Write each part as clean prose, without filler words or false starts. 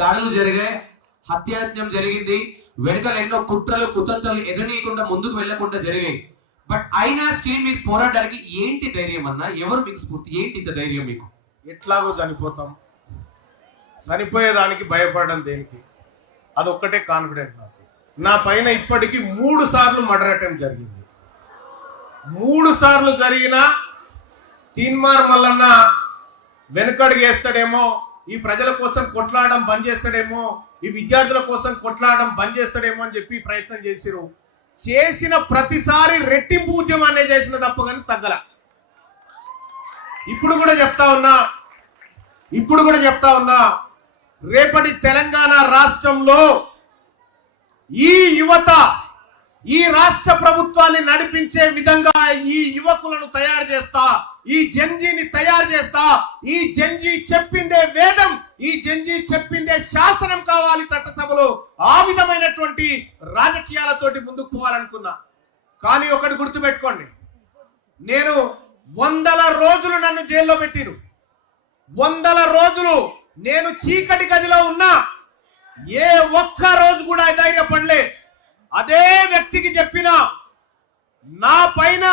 దాడులు జరిగాయి, హత్యాయత్నం జరిగింది, వెనుకలు ఎన్నో కుట్రలు కుతంత్రాలు ఎదనీయకుండా ముందుకు వెళ్లకుండా జరిగాయి. బట్ అయినా స్టిల్ మీరు పోరాడడానికి ఏంటి ధైర్యం అన్నా? ఎవరు మీకు స్ఫూర్తి? ఏంటి ఇంత ధైర్యం మీకు? ఎట్లాగో చనిపోతాం, చనిపోయేదానికి భయపడడం దేనికి? అదొక్కటే కాన్ఫిడెంట్ నాకు. నా పైన ఇప్పటికీ 3 సార్లు మర్డర్ అటెంప్ట్ జరిగింది. 3 సార్లు జరిగిన తీన్మార్ మల్లన్న వెనుకడుగు వేస్తాడేమో, ఈ ప్రజల కోసం కొట్లాడడం బంద్ చేస్తాడేమో, ఈ విద్యార్థుల కోసం కొట్లాడడం బంద్ చేస్తాడేమో అని చెప్పి ప్రయత్నం చేసిరు. చేసిన ప్రతిసారి రెట్టింపు ఉద్యమాన్నే చేసిన తప్ప కానీ తగ్గల. ఇప్పుడు కూడా చెప్తా ఉన్నా రేపటి తెలంగాణ రాష్ట్రంలో ఈ యువత ఈ రాష్ట్ర ప్రభుత్వాన్ని నడిపించే విధంగా ఈ యువకులను తయారు చేస్తా, ఈ జంజీని తయారు చేస్తా. ఈ జంజీ చెప్పిందే వేదం, ఈ జంజీ చెప్పిందే శాసనం కావాలి చట్టసభలో. ఆ విధమైనటువంటి రాజకీయాలతోటి ముందుకు పోవాలనుకున్నా. కానీ ఒకటి గుర్తుపెట్టుకోండి, నేను 100 రోజులు నన్ను జైల్లో పెట్టిరు. 100 రోజులు నేను చీకటి గదిలో ఉన్నా. ఏ ఒక్క రోజు కూడా ధైర్యపడలే. అదే వ్యక్తికి చెప్పిన, నా పైన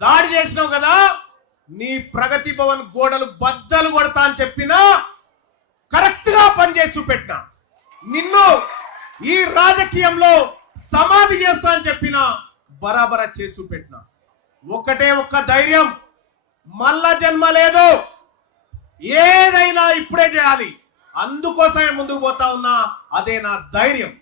దాడి చేసినావు కదా, నీ ప్రగతి భవన్ గోడలు బద్దలు కొడతా అని చెప్పినా కరెక్ట్ గా పనిచేసి చూపెట్టినా. నిన్ను ఈ రాజకీయంలో సమాధి చేస్తా అని చెప్పినా బరాబరా చేసి చూపెట్టినా. ఒక్కటే ఒక్క ధైర్యం, మళ్ళా జన్మ లేదు, ఏదైనా ఇప్పుడే చేయాలి. అందుకోసమే ముందుకు పోతా ఉన్నా. అదే నా ధైర్యం.